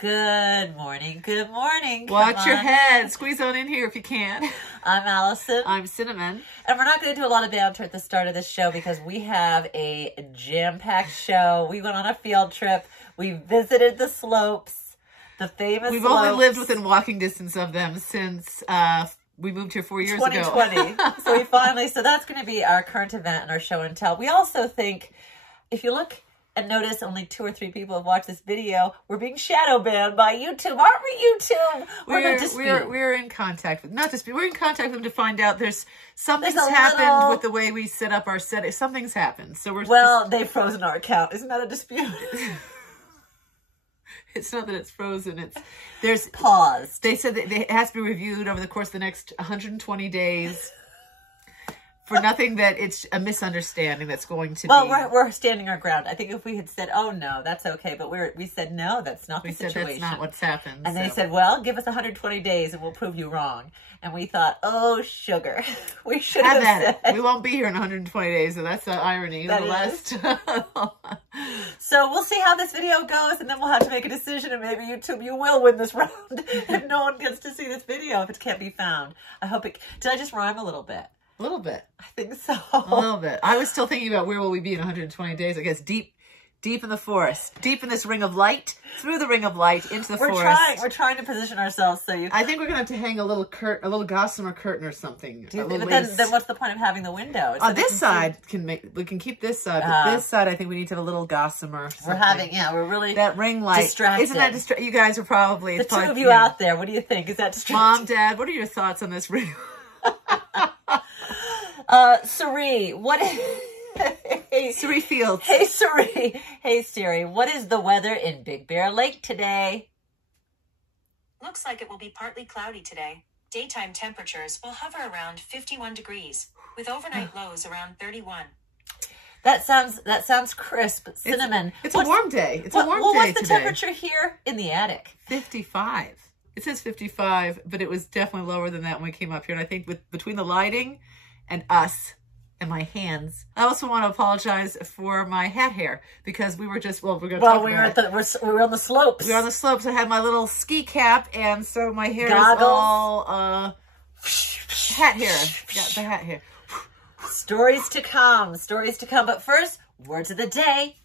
Good morning, good morning. Watch your head. Squeeze on in here if you can. I'm Allison. I'm Cinnamon. And we're not going to do a lot of banter at the start of this show because we have a jam-packed show. We went on a field trip. We visited the slopes, the famous We've slopes. only lived within walking distance of them since we moved here 4 years ago. 2020. So that's going to be our current event and our show and tell. We also think, if you look and notice only 2 or 3 people have watched this video, we're being shadow banned by YouTube. Aren't we, YouTube? We're in contact with, we're in contact with them to find out something's happened with the way we set up our set. Something's happened. So they've frozen our account. Isn't that a dispute? It's not that it's frozen. There's paused. They said that it has to be reviewed over the course of the next 120 days. For nothing that it's a misunderstanding that's going to be. Well, we're standing our ground. I think if we had said, oh, no, that's okay. But we said, no, that's not the situation. We said that's not what's happened. And they said, well, give us 120 days and we'll prove you wrong. And we thought, oh, sugar. We should have said. We won't be here in 120 days. So that's the irony. So we'll see how this video goes. And then we'll have to make a decision. And maybe YouTube, you will win this round if no one gets to see this video, if it can't be found. I hope it. Did I just rhyme a little bit? A little bit. I think so. A little bit. I was still thinking about where will we be in 120 days. I guess deep in the forest, deep in this ring of light, through the ring of light, into the forest. We're trying to position ourselves so you. I think we're gonna have to hang a little gossamer curtain or something. But then what's the point of having the window? On this side we can keep this side, but this side I think we need to have a little gossamer. We're really that ring light. Distracted. Isn't that you guys are probably the two of you out there? What do you think? Is that distracting? Mom, Dad, what are your thoughts on this ring? Siri, Siri Fields. Hey, Siri. Hey, Siri, what is the weather in Big Bear Lake today? Looks like it will be partly cloudy today. Daytime temperatures will hover around 51 degrees, with overnight lows around 31. That sounds crisp. Cinnamon. It's a warm day. It's a warm day what's the today. temperature here in the attic? 55. It says 55, but it was definitely lower than that when we came up here. And I think between the lighting and us and my hands, I also want to apologize for my hat hair because we were just, we're going to talk about it. We were on the slopes. We were on the slopes. I had my little ski cap, and so my hair Goggles. is all hat hair. Got the hat hair. Stories to come. But first, words of the day.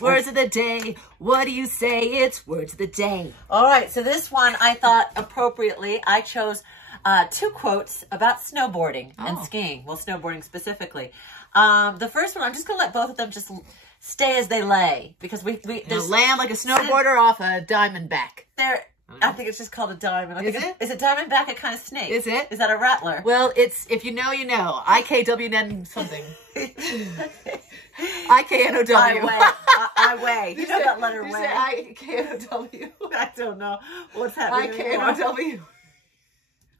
Words of the day. What do you say? It's words of the day. All right. So this one, I thought appropriately, I chose 2 quotes about snowboarding and skiing. Well, snowboarding specifically. The first one, I'm just going to let both of them just stay as they lay because we land like a snowboarder off a diamondback. I think it's just called a diamond. Is it diamondback a kind of snake? Is it? Is that a rattler? Well, it's, if you know, you know. IKWN something. IKNOW. I weigh. You know that letter way. IKNOW. I don't know what's happening. IKNOW.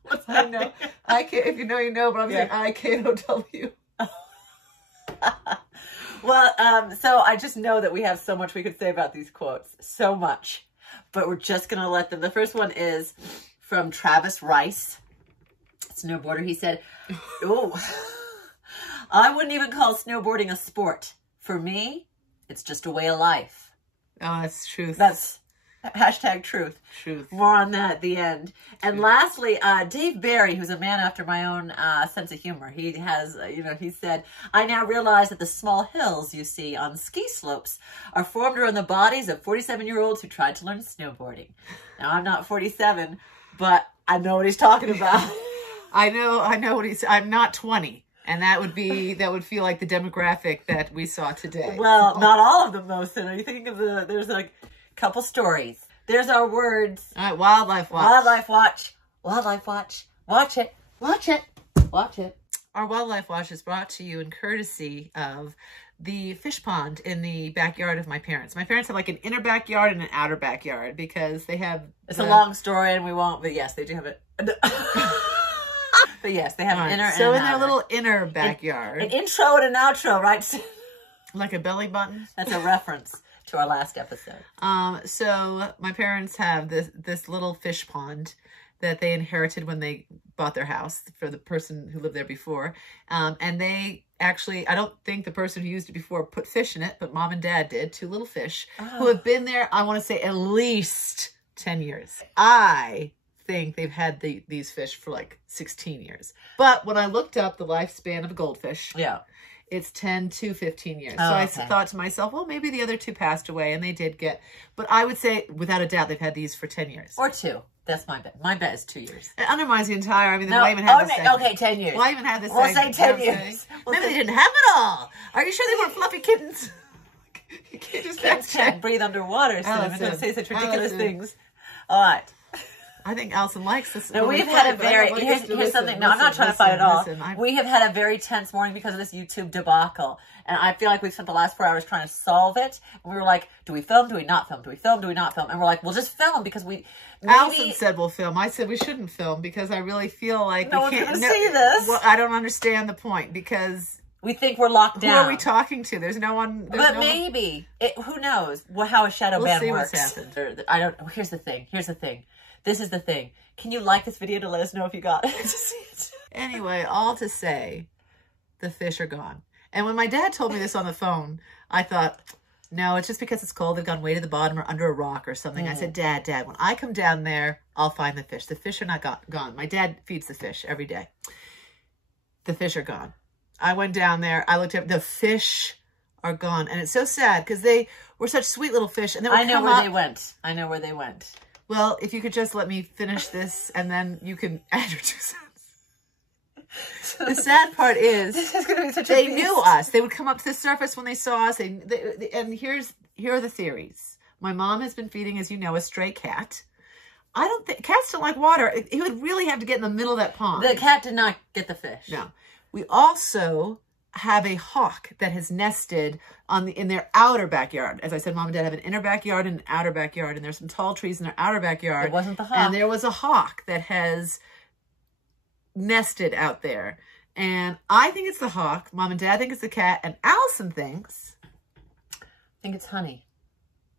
What's that? No. If you know, you know, but I'm saying IKNOW. Well, so I just know that we have so much we could say about these quotes. So much. But we're just going to let them. The first one is from Travis Rice, snowboarder. He said, I wouldn't even call snowboarding a sport. For me, it's just a way of life. Oh, that's truth. That's hashtag truth. Truth. More on that at the end. And lastly, Dave Barry, who's a man after my own sense of humor. He has, he said, I now realize that the small hills you see on ski slopes are formed around the bodies of 47-year-olds who tried to learn snowboarding. Now, I'm not 47, but I know what he's talking about. I know what I'm not 20. And that would feel like the demographic that we saw today. Well, not all of them though, Sinner. You think of there's a couple stories. There's our words. All right, wildlife watch. Wildlife watch. Wildlife watch. Watch it. Watch it. Watch it. Our wildlife watch is brought to you in courtesy of the fish pond in the backyard of my parents. My parents have like an inner backyard and an outer backyard because they have... It's a long story and we won't, but yes, they do have it. But yes, they have an inner so and in their little inner backyard. An intro and an outro, right? Like a belly button? That's a reference to our last episode. So my parents have this little fish pond that they inherited when they bought their house for the person who lived there before. And they actually, I don't think the person who used it before put fish in it, but mom and dad did, 2 little fish who have been there, I want to say at least 10 years. I think they've had these fish for like 16 years. But when I looked up the lifespan of a goldfish, it's 10 to 15 years. So I thought to myself, well, maybe the other 2 passed away, and they did get, but I would say without a doubt they've had these for 10 years. Or 2. That's my bet. My bet is 2 years. It undermines the entire, I mean, why even have this segment? Okay, 10 years. Why even have this We'll segment? say 10 years. Maybe they didn't have it all. Are you sure they weren't fluffy kittens? You can't just Kittens can't breathe underwater, so I'm going to say such ridiculous things. All right. I think Allison likes this. No, we've had a very, here's something, no, I'm not trying to fight at all. We have had a very tense morning because of this YouTube debacle. And I feel like we've spent the last 4 hours trying to solve it. And we were like, do we film? Do we not film? Do we film? Do we not film? And we're like, we'll just film because we, maybe... Allison said we'll film. I said we shouldn't film because I really feel like no one's going to see this. Well, I don't understand the point because... We think we're locked down. Who are we talking to? There's no one. But maybe. Who knows how a shadow ban works. We'll see what's happened. I don't, here's the thing. This is the thing. Can you like this video to let us know if you got it? Anyway, all to say, the fish are gone. And when my dad told me this on the phone, I thought, no, it's just because it's cold. They've gone way to the bottom or under a rock or something. I said, Dad, when I come down there, I'll find the fish. The fish are not gone. My dad feeds the fish every day. The fish are gone. I went down there. I looked at the fish are gone. And it's so sad because they were such sweet little fish. And then I know where they went. I know where they went. Well, if you could just let me finish this and then you can add your 2 cents. The sad part is this is gonna be such they knew us. They would come up to the surface when they saw us. And here are the theories. My mom has been feeding, as you know, a stray cat. I don't think cats don't like water. He would really have to get in the middle of that pond. The cat did not get the fish. No. We also have a hawk that has nested in their outer backyard. As I said, mom and dad have an inner backyard and an outer backyard, and there's some tall trees in their outer backyard. It wasn't the hawk. And there was a hawk that has nested out there. And I think it's the hawk. Mom and dad think it's the cat. And Allison thinks... I think it's Honey.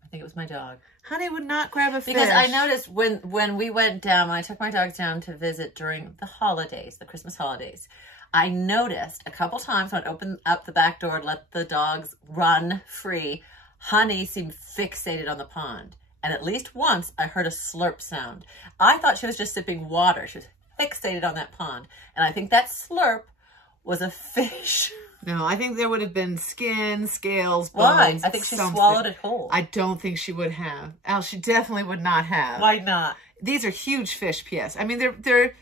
I think it was my dog. Honey would not grab a fish. Because I noticed when we went down, when I took my dogs down to visit during the holidays, the Christmas holidays, I noticed a couple times when I opened up the back door and let the dogs run free, Honey seemed fixated on the pond. And at least once I heard a slurp sound. I thought she was just sipping water. She was fixated on that pond. And I think that slurp was a fish. No, I think there would have been skin, scales, bones. Why? I think she swallowed it whole. I don't think she would have. Al, she definitely would not have. Why not? These are huge fish, P.S. I mean, they're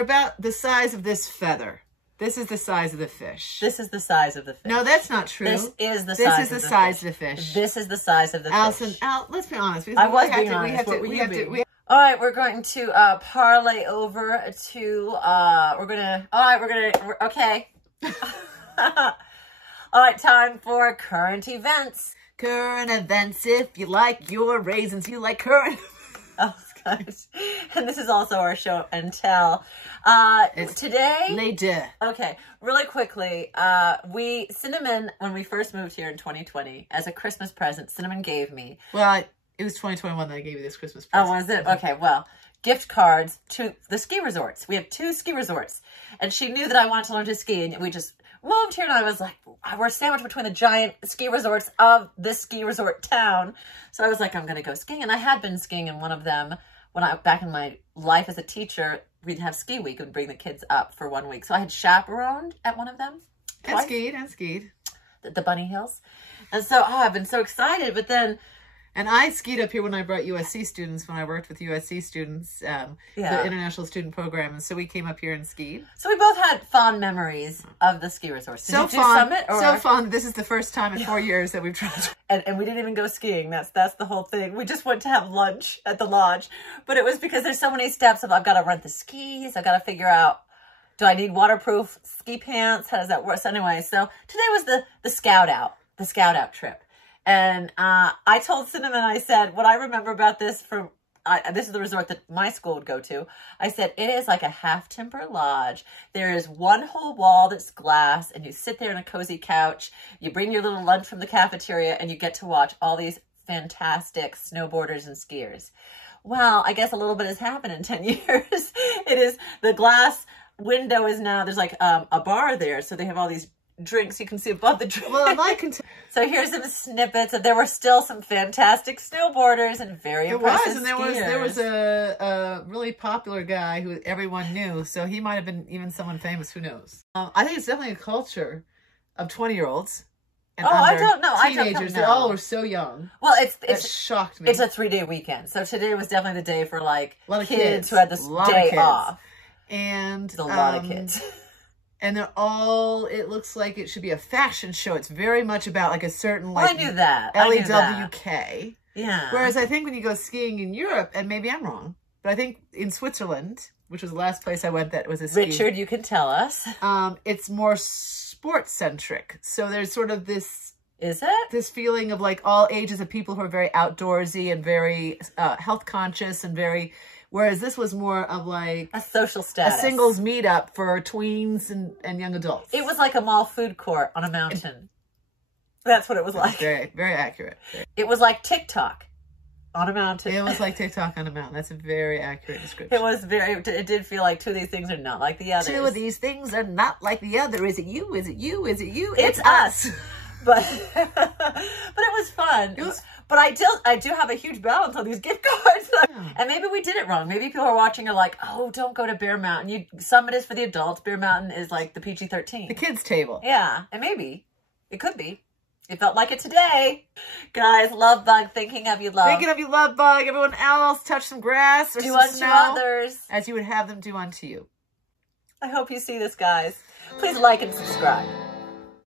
about the size of this feather. This is the size of the fish. This is the size of the fish. No, that's not true. This is the size of the fish. This is the size of the Allison, fish. Let's be honest. I was being honest. All right, we're going to parlay over to, okay. All right, time for current events. Current events, if you like your raisins, you like current. Oh, gosh. And this is also our show and tell. Today. Les deux. Okay, really quickly. Cinnamon, when we first moved here in 2020, as a Christmas present, Cinnamon gave me. Well, it was 2021 that I gave you this Christmas present. Oh, was it? Okay, well, gift cards to the ski resorts. We have 2 ski resorts. And she knew that I wanted to learn to ski, and we just moved here, and I was like, we're sandwiched between the giant ski resorts of this ski resort town. So I was like, I'm going to go skiing. And I had been skiing in one of them back in my life as a teacher. We'd have ski week and bring the kids up for 1 week. So I had chaperoned at one of them. And skied. The Bunny Hills. And so, I've been so excited. But then... And I skied up here when I brought USC students, when I worked with USC students, the International Student Program. And so we came up here and skied. So we both had fond memories of the ski resorts. Did you do Summit? Or? So fun. This is the first time in 4 years that we've tried. And we didn't even go skiing. That's the whole thing. We just went to have lunch at the lodge. But it was because there's so many steps of I've got to rent the skis. I've got to figure out, do I need waterproof ski pants? How does that work? So anyway, so today was the scout out trip. And I told Cinnamon, I said, what I remember about this this is the resort that my school would go to. I said, it is like a half-timber lodge. There is one whole wall that's glass, and you sit there on a cozy couch. You bring your little lunch from the cafeteria, and you get to watch all these fantastic snowboarders and skiers. well, I guess a little bit has happened in 10 years. It is, the glass window is now, there's like a bar there. So they have all these drinks you can see above the drink. Well, I can So here's some snippets. There were still some fantastic snowboarders and very impressive and there was a really popular guy who everyone knew. So he might have been even someone famous. Who knows? I think it's definitely a culture of 20-year-olds. I don't know. Teenagers. They all were so young. Well, it shocked me. It's a 3-day weekend. So today was definitely the day for like a lot of kids who had this day off. And a lot of kids. And they're all, it looks like it should be a fashion show. It's very much about like a certain like I knew that. LEWK. Yeah. Whereas I think when you go skiing in Europe, and maybe I'm wrong, but I think in Switzerland, which was the last place I went that was a ski. Richard, you can tell us. It's more sports centric. So there's sort of this. Is it? This feeling of like all ages of people who are very outdoorsy and very health conscious and very. Whereas this was more of like a social status, a singles meetup for tweens and young adults. It was like a mall food court on a mountain. That's what it was like. Very, very accurate. It was like TikTok on a mountain. It was like TikTok on a mountain. That's a very accurate description. It was very, it did feel like two of these things are not like the others. Two of these things are not like the other. Is it you? Is it you? Is it you? It's us. But it was fun. But I do have a huge balance on these gift cards. And maybe we did it wrong. Maybe people are watching are like, oh, don't go to Bear Mountain. Summit is for the adults. Bear Mountain is like the PG-13. The kids' table. Yeah. And maybe. It could be. It felt like it today. Guys, love bug. Thinking of you, love. Thinking of you, love bug. Everyone else, touch some grass or do some unto snow. Others. As you would have them do unto you. I hope you see this, guys. Please like and subscribe.